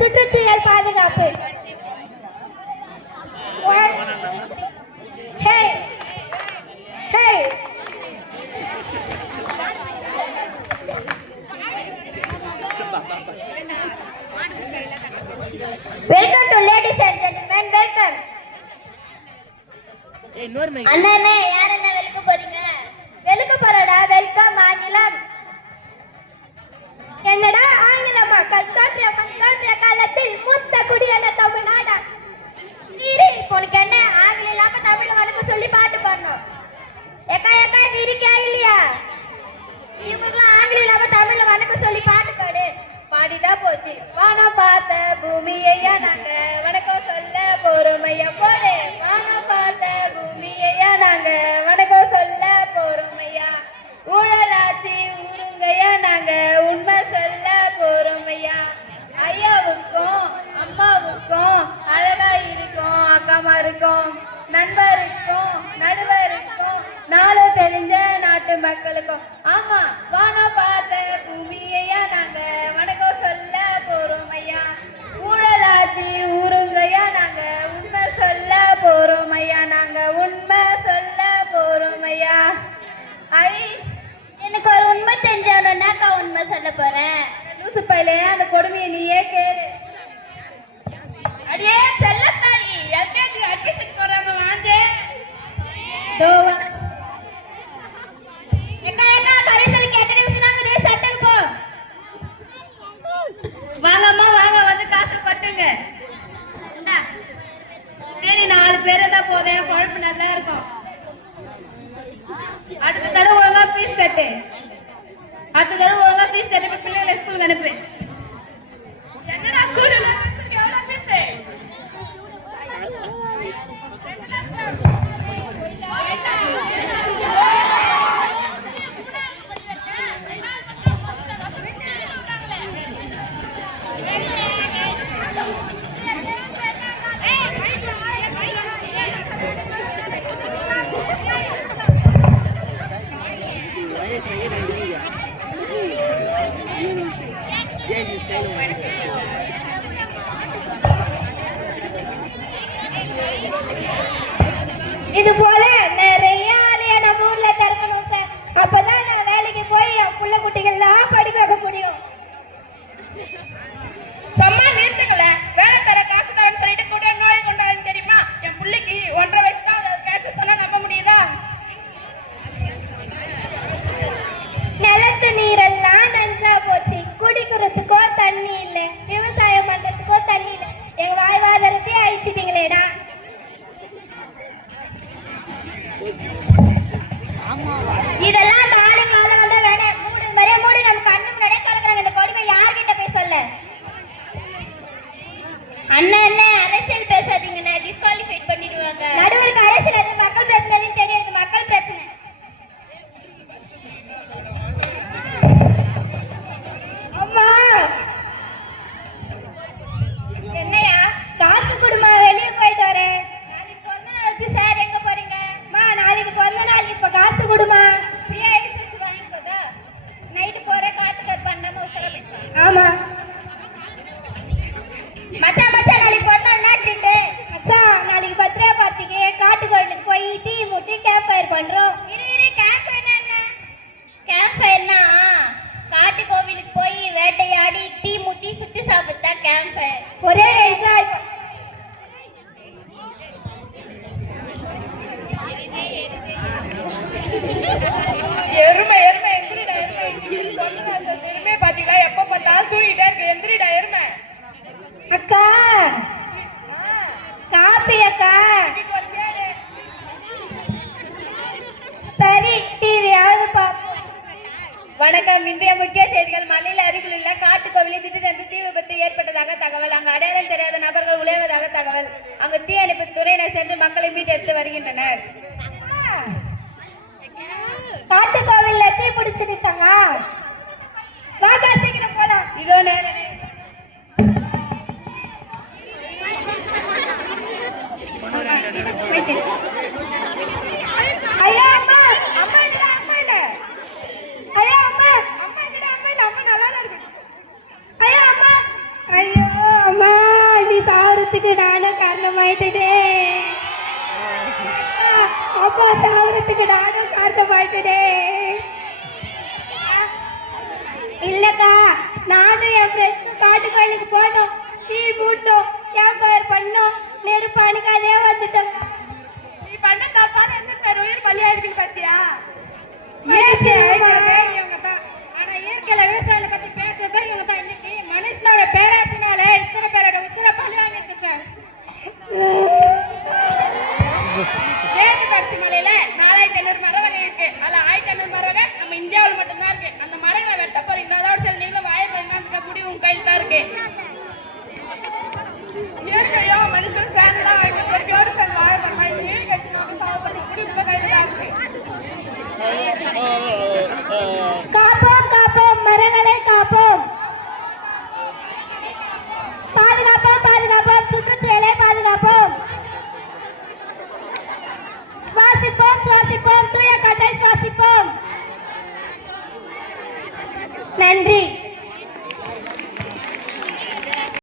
சுற்றுச்சூழல் பாதுகாப்பு. Welcome to ladies and gentlemen. Welcome. அண்ணே யார் என்ன வெளுக்க போறீங்க? வெளுக்க போறடா. வெல்கம் ஆங்கிலம். என்னடா ஆங்கிலமா? கல்தாற்றிய காலத்தில் மூத்த குடியான தமிழ்நாடா. நீரி உனக்கு என்ன ஆங்கிலம் இல்லாம தமிழ் வழக்கு சொல்லி பாட்டு பாடணும். ஏக்கா நீ இருக்கியா இல்லையா? இவங்களுக்குலாம் ஆங்கிலம் இல்லாம தமிழ்ல வழக்கு சொல்லி பாட்டு பாடு. பாடிட்டா போச்சு. வானம் பார்த்த பூமியையா நாங்க வணக்கம் சொல்ல பொறுமையா போடு. வானம் பார்த்த பூமியையா நாங்க வணக்கம் சொல்ல பொறுமையா. ஊழலாச்சி ஊருங்கையா நாங்க உண்மை சொல்ல பொறுமையா. ஐயாவுக்கும் அம்மாவுக்கும் அழகா இருக்கும் அக்கமா இருக்கும் நண்பருக்கும் நடுவருக்கும் நாளை தெரிஞ்ச நாட்டு மக்களுக்கும். ஆமா வானம் பார்த்த பூமியையா நாங்க வணக்கம் சொல்ல பொறுமையா. ஊழலாச்சி ஊருங்கையா நாங்க உண்மை சொல்ல பொறுமையா. நாங்க உண்மை சொல்ல பொறுமையா. ஐ எனக்கு ஒரு உண்மை தெரிஞ்சாலும்னாக்கா உண்மை சொல்ல போறேன். லூசு பையில அந்த கொடுமையை நீயே கேளு. அடியே செல்லத்தாயி எல்கேஜி அட்மிஷன் போறாங்க வாஞ்சே. தோவா ஏக்கா கரைசலுக்கு எத்தனை நிமிஷம் நாங்க சட்டல் போ. வாங்கம்மா வாங்க வந்து காசு கட்டுங்க. சரி 4 பேர் இருந்தா போதேன் குழம்பு நல்லா இருக்கும். அடுத்த தடவை ஒழுங்கா ஃபீஸ் கட்டு. அடுத்த தடவை ஒழுங்கா ஃபீஸ் கட்டு பிள்ளைகளை ஸ்கூலுக்கு அனுப்பு. என்னடா ஸ்கூல் எவ்வளவு ஃபீஸ்? இது போல நிறைய ஆலையை நம்ம ஊர்ல திறக்கணும் சார். அப்பதான் நான் வேலைக்கு போய் என் புள்ள குட்டிகள்லாம் படிக்க வைக்க முடியும். சும்மா நிறுத்துங்களேன். வேலை தர காசு தரேன்னு சொல்லிட்டு கூட நோய் கொண்டாங்க தெரியுமா? என் பிள்ளைக்கு 1.5 வயசு தான் கேன்சர் சொன்னா நம்ப முடியுதா? நிலத்து நீரெல்லாம் நஞ்சா போச்சு. குடிக்கிறதுக்கோ தண்ணி இல்லை, விவசாயம் பண்றதுக்கோ தண்ணி இல்லை. எங்க வாழ்வாதாரத்தை அழிச்சிட்டீங்களேடா. இதெல்லாம் தாலிமால வந்த வேலை. மூடு நம்ம கண்ணு முன்னாடியே திறக்கிறாங்க. இந்த கொடுமை யார்கிட்ட போய் சொல்ல? அண்ணன் அரசியல் பேசாதீங்கண்ணே, டிஸ்குவாலிஃபைட் பண்ணிடுவாங்க. நடுவருக்கு அரசியல் அது மக்கள் பிரச்சனை தெரியாது. மக்கள் பிரச்சனை அம்மா என்னையா காசு கொடுமா வெளியே போயிட்டு வரேன். நாளைக்கு பிறந்த நாள் வச்சு சார் எங்க போறீங்க? நாளைக்கு பிறந்த நாள். இப்ப காசு கொடுமா. இப்படியே ஐஸ் வச்சு வாங்கிக்கோதா? நைட்டு போற காத்துக்கார் பண்ணாம உசரம். ஆமா மச்சான் நாளைக்கு பிறந்த நாள் ட்ரீட். மச்சான் நாளைக்கு பர்த்டே பார்ட்டிக்கு காட்டுக்கோயிலுக்கு போய் டீ மூட்டி கேம்ப் ஃபயர் பண்றோம். கேம்ப் ஃபயர்னா என்ன? கேம்ப் ஃபயர்னா காட்டு கோவிலுக்கு போய் வேட்டையாடி டீ மூட்டி சுத்தி சாப்பிட்டா கேம்ப் ஃபயர். ஒரே என்ஜாய். எருமை எந்திரிடா எருமை பாத்தீங்களா? எப்ப பார்த்தாலும் தூங்கிட்டே இருக்கு. எந்திரிடா எருமை. அக்கா காப்பி அக்கா. சரி டிவியாவது பாப்போம். வணக்கம். இன்றைய முக்கிய செய்திகள். மலையில் அருகில் உள்ள காட்டு கோவிலில் திடீரென்று தீ விபத்து ஏற்பட்டதாக தகவல். அங்கு அடையாளம் தெரியாத நபர்கள் உழைவதாக தகவல். அங்கு தீயணைப்பு துறையினர் சென்று மக்களை மீட்டெடுத்து வருகின்றனர். காட்டு கோவில்ல தீ பிடிச்சிருச்சாங்க. காரணமாயிட்டே. அப்பா சாவறதுக்கு நானும் காரணமாயிட்டே. இல்லக்கா, நானும் என் ஃப்ரெண்ட்ஸும் காட்டுக்காலுக்கு போனோம், தீ மூட்டோம், கேம்ப் ஃபயர் பண்ணோம், நெருப்பானுக்கு அதே வந்துட்டோம். நீ பண்ண தப்பான எந்த பேர் உயிர் பலியாயிருக்குன்னு பார்த்தியா? இயற்கை அழைக்கிறது இவங்க தான். ஆனா இயற்கையில விவசாயிகளை பத்தி பேசுறது இவங்க தான். இன்னைக்கு மனுஷனோட பேராசினால இத்தனை பேரோட உசுர பழி வாங்கிருக்கு சார். மேற்கு தொடர்ச்சி மலையில 4500 மர வகை இருக்கு. அதுல 1500 மர வகை நம்ம இந்தியாவில் மட்டும்தான் இருக்கு. அந்த மரங்களை வெட்ட போறீங்க, அதோட சில நீங்களும் வாய போறீங்க, அந்த முடிவு உங்க கையில் தான் இருக்கு. இயற்கையோ மனுஷன் சேர்ந்துதான் இயற்கையோடு சேர்ந்து வாழ காப்போம் காப்போம், மரங்களை காப்போம், பாதுகாப்போம் பாதுகாப்போம், சுற்றுச்சூழலை பாதுகாப்போம், சுவாசிப்போம் சுவாசிப்போம், தூய காற்றை சுவாசிப்போம். நன்றி.